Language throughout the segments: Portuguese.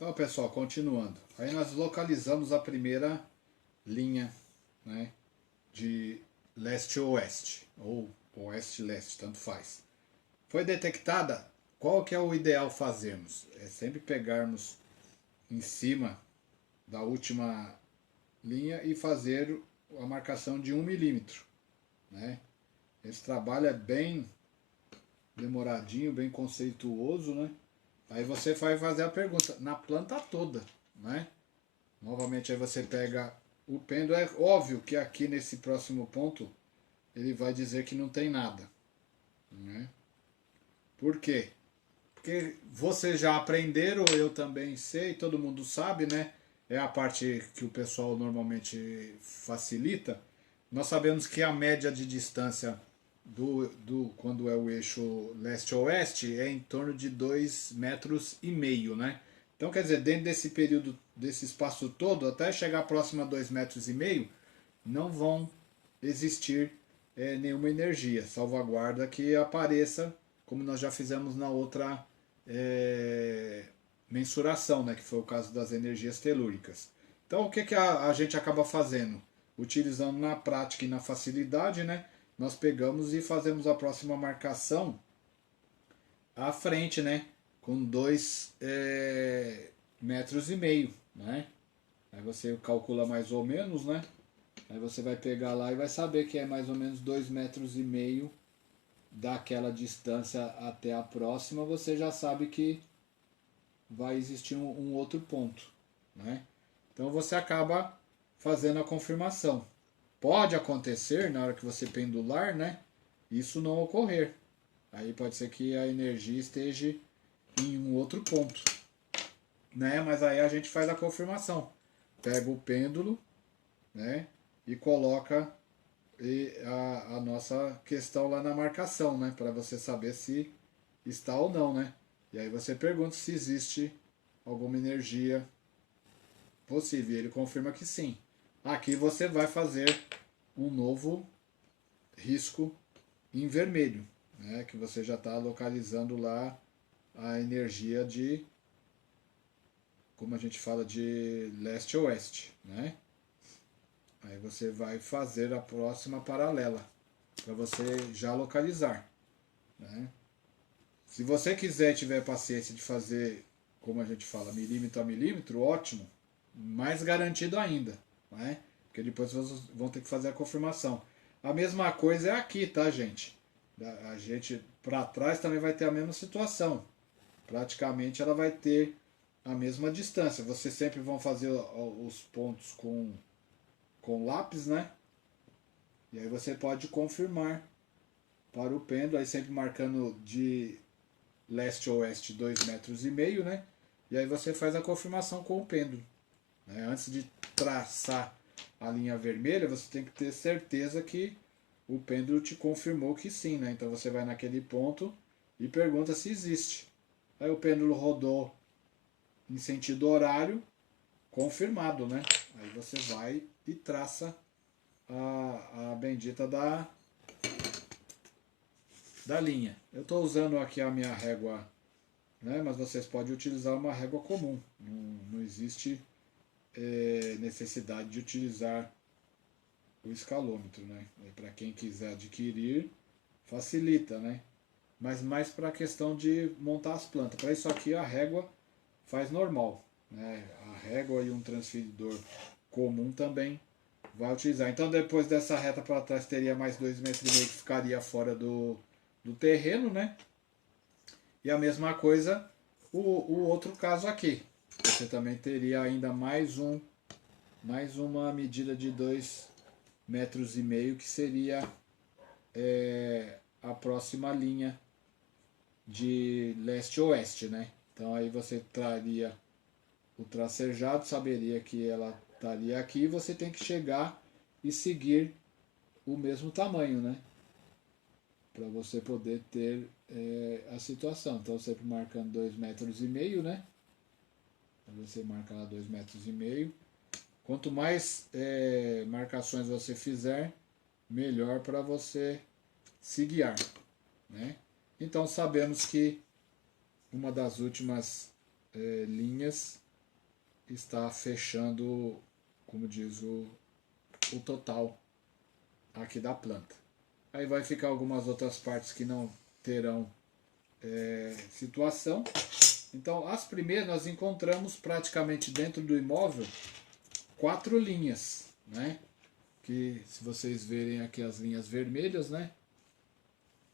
Então, pessoal, continuando. Aí nós localizamos a primeira linha, né, de leste-oeste, ou oeste-leste, tanto faz. Foi detectada, qual que é o ideal fazermos? É sempre pegarmos em cima da última linha e fazer a marcação de 1 milímetro, né? Esse trabalho é bem demoradinho, bem conceituoso, né? Aí você vai fazer a pergunta na planta toda, né? Novamente aí você pega o pêndulo. É óbvio que aqui nesse próximo ponto ele vai dizer que não tem nada, né? Por quê? Porque vocês já aprenderam, eu também sei, todo mundo sabe, né? É a parte que o pessoal normalmente facilita. Nós sabemos que a média de distância quando é o eixo leste-oeste é em torno de 2,5 metros, né? Então, quer dizer, dentro desse período, desse espaço todo, até chegar próximo a 2,5 metros, não vão existir nenhuma energia, salvaguarda que apareça, como nós já fizemos na outra mensuração, né, que foi o caso das energias telúricas. Então, o que, que a gente acaba fazendo? Utilizando na prática e na facilidade, né, nós pegamos e fazemos a próxima marcação à frente, né, com 2,5 metros, né? Aí você calcula mais ou menos, né? Aí você vai pegar lá e vai saber que é mais ou menos 2,5 metros daquela distância até a próxima. Você já sabe que vai existir um outro ponto, né? Então você acaba fazendo a confirmação. Pode acontecer na hora que você pendular, né? Isso não ocorrer. Aí pode ser que a energia esteja em um outro ponto, né? Mas aí a gente faz a confirmação. Pega o pêndulo, né? E coloca a nossa questão lá na marcação, né? Para você saber se está ou não, né? E aí você pergunta se existe alguma energia possível. E ele confirma que sim. Aqui você vai fazer um novo risco em vermelho, né? Que você já está localizando lá a energia de, como a gente fala, de leste-oeste, né? Aí você vai fazer a próxima paralela para você já localizar, né? Se você quiser e tiver paciência de fazer, como a gente fala, milímetro a milímetro, ótimo, mais garantido ainda, né? Porque depois vocês vão ter que fazer a confirmação. A mesma coisa é aqui, tá, gente? A gente para trás também vai ter a mesma situação. Praticamente ela vai ter a mesma distância. Vocês sempre vão fazer os pontos com lápis, né? E aí você pode confirmar para o pêndulo, aí sempre marcando de leste-oeste 2,5 metros, né? E aí você faz a confirmação com o pêndulo, né? Antes de traçar a linha vermelha, você tem que ter certeza que o pêndulo te confirmou que sim, né? Então você vai naquele ponto e pergunta se existe. Aí o pêndulo rodou em sentido horário, confirmado, né? Aí você vai e traça a bendita da linha. Eu estou usando aqui a minha régua, né? Mas vocês podem utilizar uma régua comum. Não existe necessidade de utilizar o escalômetro, né? Para quem quiser adquirir, facilita, né? Mas mais para a questão de montar as plantas. Para isso aqui a régua faz normal, né? A régua e um transferidor comum também vai utilizar. Então depois dessa reta para trás teria mais 2,5 metros que ficaria fora do terreno, né? E a mesma coisa o outro caso aqui. Você também teria ainda mais uma medida de 2,5 metros, que seria a próxima linha de leste-oeste, né? Então aí você traria o tracejado, saberia que ela estaria aqui, e você tem que chegar e seguir o mesmo tamanho, né? Para você poder ter a situação. Então sempre marcando 2,5 metros, né? Você marca lá 2,5 metros. Quanto mais marcações você fizer, melhor para você se guiar, né? Então sabemos que uma das últimas linhas está fechando, como diz o total aqui da planta. Aí vai ficar algumas outras partes que não terão situação. Então as primeiras nós encontramos praticamente dentro do imóvel 4 linhas, né? Que se vocês verem aqui as linhas vermelhas, né?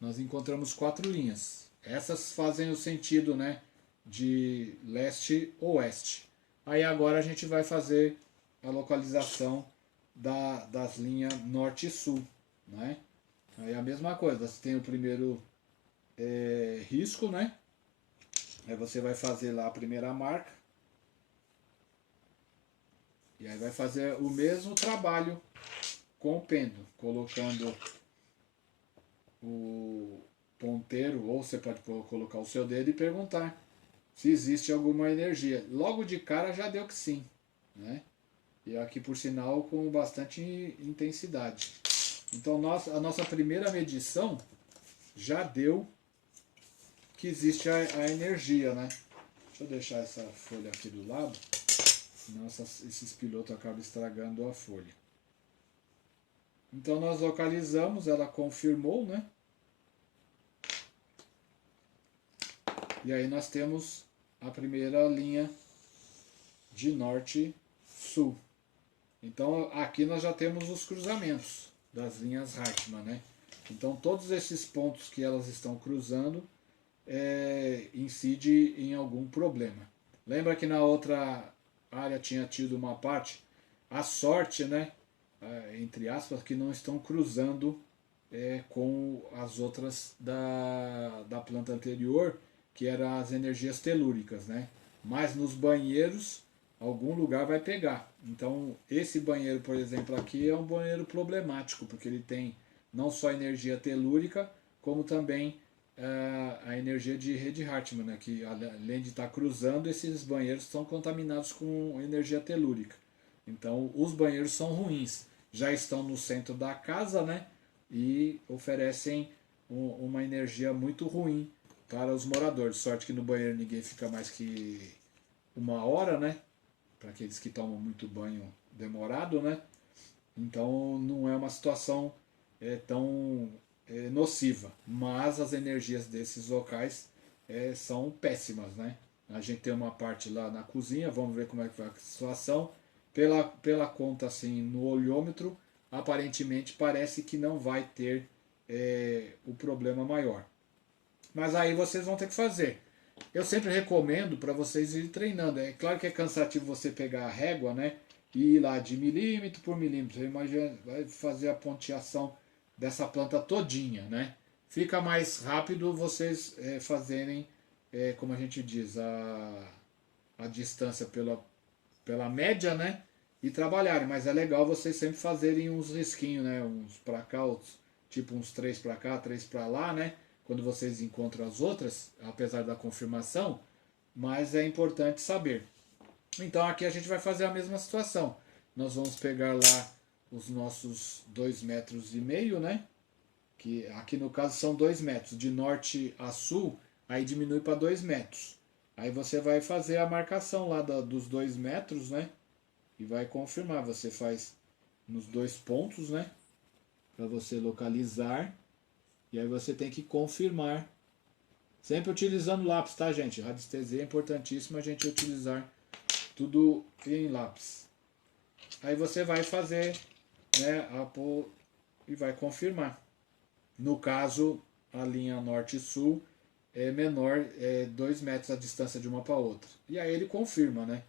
Nós encontramos 4 linhas. Essas fazem o sentido, né, de leste-oeste. Aí agora a gente vai fazer a localização das linhas norte e sul, né? Aí a mesma coisa, você tem o primeiro risco, né? Aí você vai fazer lá a primeira marca. E aí vai fazer o mesmo trabalho com o pêndulo, colocando o ponteiro, ou você pode colocar o seu dedo e perguntar se existe alguma energia. Logo de cara já deu que sim, né? E aqui por sinal com bastante intensidade. Então a nossa primeira medição já deu que existe a energia, né? Deixa eu deixar essa folha aqui do lado, senão esses pilotos acabam estragando a folha. Então nós localizamos, ela confirmou, né? E aí nós temos a primeira linha de norte-sul. Então aqui nós já temos os cruzamentos das linhas Hartmann, né? Então todos esses pontos que elas estão cruzando incide em algum problema. Lembra que na outra área tinha tido uma parte, a sorte, né? Entre aspas, que não estão cruzando com as outras da planta anterior, que eram as energias telúricas, né? Mas nos banheiros, algum lugar vai pegar. Então, esse banheiro, por exemplo, aqui é um banheiro problemático, porque ele tem não só energia telúrica, como também a energia de rede Hartmann, né? Que além de estar cruzando, esses banheiros estão contaminados com energia telúrica. Então, os banheiros são ruins. Já estão no centro da casa, né? E oferecem uma energia muito ruim para os moradores. Sorte que no banheiro ninguém fica mais que 1 hora, né? Para aqueles que tomam muito banho demorado, né? Então não é uma situação tão nociva, mas as energias desses locais são péssimas, né? A gente tem uma parte lá na cozinha, vamos ver como é que vai a situação. Pela conta assim no olhômetro, aparentemente parece que não vai ter o problema maior. Mas aí vocês vão ter que fazer. Eu sempre recomendo para vocês ir treinando. É claro que é cansativo você pegar a régua, né? E ir lá de milímetro por milímetro. Você imagina, vai fazer a ponteação dessa planta todinha, né? Fica mais rápido vocês fazerem, como a gente diz, a distância pela média, né? E trabalharem. Mas é legal vocês sempre fazerem uns risquinhos, né? Uns para cá, outros, tipo uns 3 para cá, 3 para lá, né? Quando vocês encontram as outras, apesar da confirmação, mas é importante saber. Então aqui a gente vai fazer a mesma situação. Nós vamos pegar lá os nossos 2,5 metros, né? Que aqui no caso são 2 metros. De norte a sul, aí diminui para 2 metros. Aí você vai fazer a marcação lá dos 2 metros, né? E vai confirmar. Você faz nos 2 pontos, né? Para você localizar. E aí você tem que confirmar. Sempre utilizando lápis, tá, gente? Radiestesia é importantíssimo a gente utilizar tudo em lápis. Aí você vai fazer, né, e vai confirmar. No caso, a linha norte e sul é menor, 2 metros a distância de uma para outra. E aí ele confirma, né?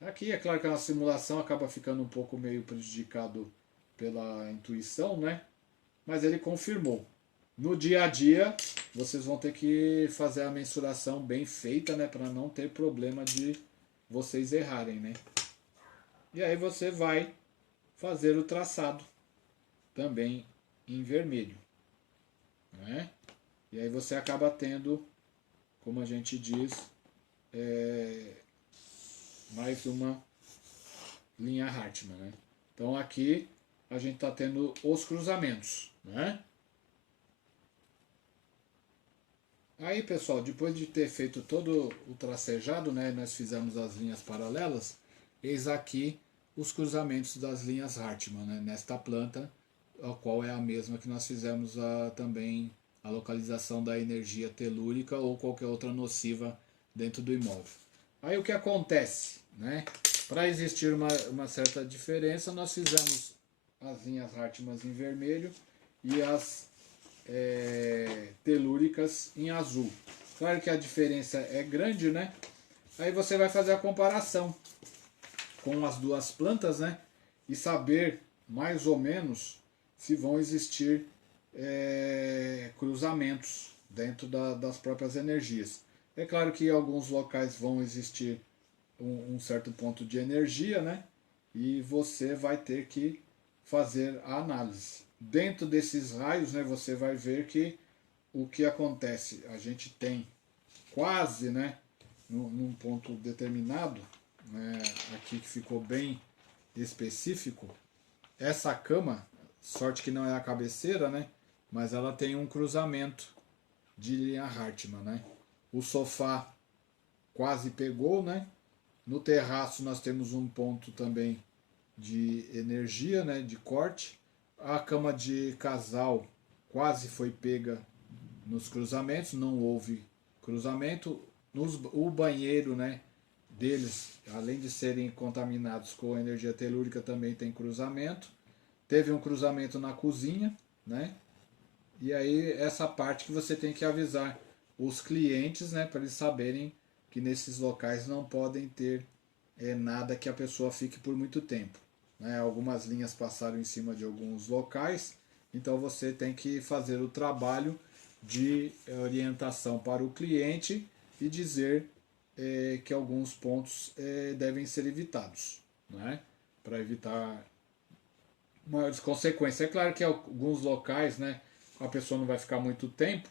Aqui é claro que a simulação acaba ficando um pouco meio prejudicado pela intuição, né? Mas ele confirmou. No dia a dia, vocês vão ter que fazer a mensuração bem feita, né, para não ter problema de vocês errarem, né? E aí você vai fazer o traçado também em vermelho, né? E aí você acaba tendo, como a gente diz, mais uma linha Hartmann, né? Então aqui a gente está tendo os cruzamentos, né? Aí, pessoal, depois de ter feito todo o tracejado, né, nós fizemos as linhas paralelas, eis aqui os cruzamentos das linhas Hartmann, né, nesta planta, a qual é a mesma que nós fizemos também a localização da energia telúrica ou qualquer outra nociva dentro do imóvel. Aí o que acontece, né? Para existir uma certa diferença, nós fizemos as linhas Hartmann em vermelho e as telúricas em azul. Claro que a diferença é grande, né? Aí você vai fazer a comparação com as duas plantas, né? E saber mais ou menos se vão existir cruzamentos dentro das próprias energias. É claro que em alguns locais vão existir um certo ponto de energia, né? E você vai ter que fazer a análise. Dentro desses raios, né, você vai ver que o que acontece, a gente tem quase, né, num ponto determinado, né, aqui que ficou bem específico, essa cama, sorte que não é a cabeceira, né, mas ela tem um cruzamento de linha Hartmann, né. O sofá quase pegou, né. No terraço nós temos um ponto também de energia, né, de corte. A cama de casal quase foi pega nos cruzamentos, não houve cruzamento. O banheiro, né, deles, além de serem contaminados com energia telúrica, também tem cruzamento. Teve um cruzamento na cozinha, né? E aí essa parte que você tem que avisar os clientes, né, para eles saberem que nesses locais não podem ter nada que a pessoa fique por muito tempo. Né? Algumas linhas passaram em cima de alguns locais, então você tem que fazer o trabalho de orientação para o cliente e dizer que alguns pontos devem ser evitados, né? Para evitar maiores consequências. É claro que alguns locais, né, a pessoa não vai ficar muito tempo.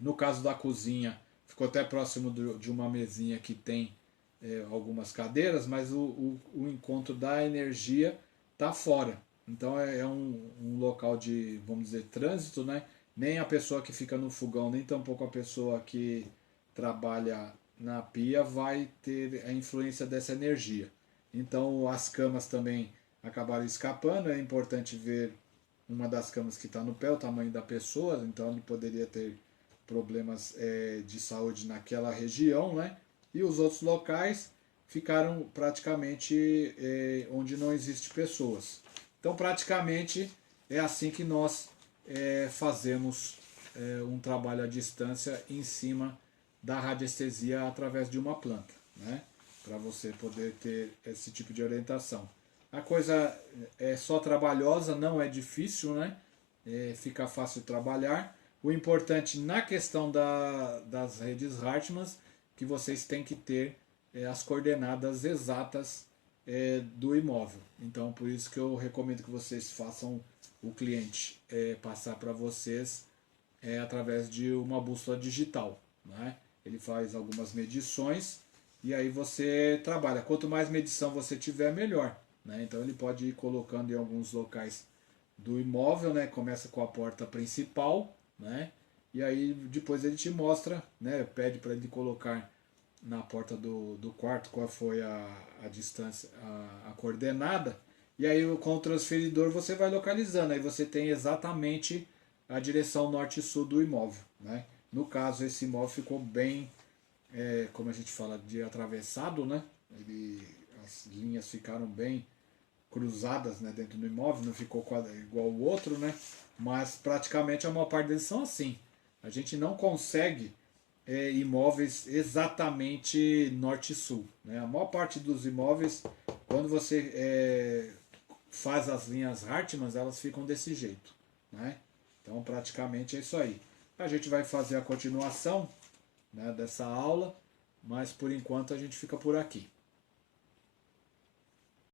No caso da cozinha, ficou até próximo de uma mesinha que tem algumas cadeiras, mas o encontro da energia está fora. Então é um local de, vamos dizer, trânsito, né? Nem a pessoa que fica no fogão, nem tampouco a pessoa que trabalha na pia vai ter a influência dessa energia. Então as camas também acabaram escapando. É importante ver uma das camas que está no pé, o tamanho da pessoa, então ele poderia ter problemas de saúde naquela região, né? E os outros locais ficaram praticamente onde não existe pessoas. Então praticamente é assim que nós fazemos um trabalho à distância em cima da radiestesia através de uma planta, né? Para você poder ter esse tipo de orientação. A coisa é só trabalhosa, não é difícil, né? Fica fácil de trabalhar. O importante na questão das redes Hartmann, que vocês têm que ter as coordenadas exatas do imóvel. Então, por isso que eu recomendo que vocês façam o cliente passar para vocês através de uma bússola digital, né? Ele faz algumas medições e aí você trabalha. Quanto mais medição você tiver, melhor. Né? Então ele pode ir colocando em alguns locais do imóvel, né? Começa com a porta principal, né? E aí depois ele te mostra, né? Pede para ele colocar na porta do quarto qual foi a distância, a coordenada. E aí com o transferidor você vai localizando. Aí você tem exatamente a direção norte-sul do imóvel, né? No caso esse imóvel ficou bem, como a gente fala, de atravessado, né? As linhas ficaram bem cruzadas, né, dentro do imóvel, não ficou igual o outro, né? Mas praticamente a maior parte deles são assim. A gente não consegue imóveis exatamente norte e sul, né? A maior parte dos imóveis, quando você faz as linhas Hartmann, elas ficam desse jeito, né? Então praticamente é isso aí. A gente vai fazer a continuação, né, dessa aula, mas por enquanto a gente fica por aqui.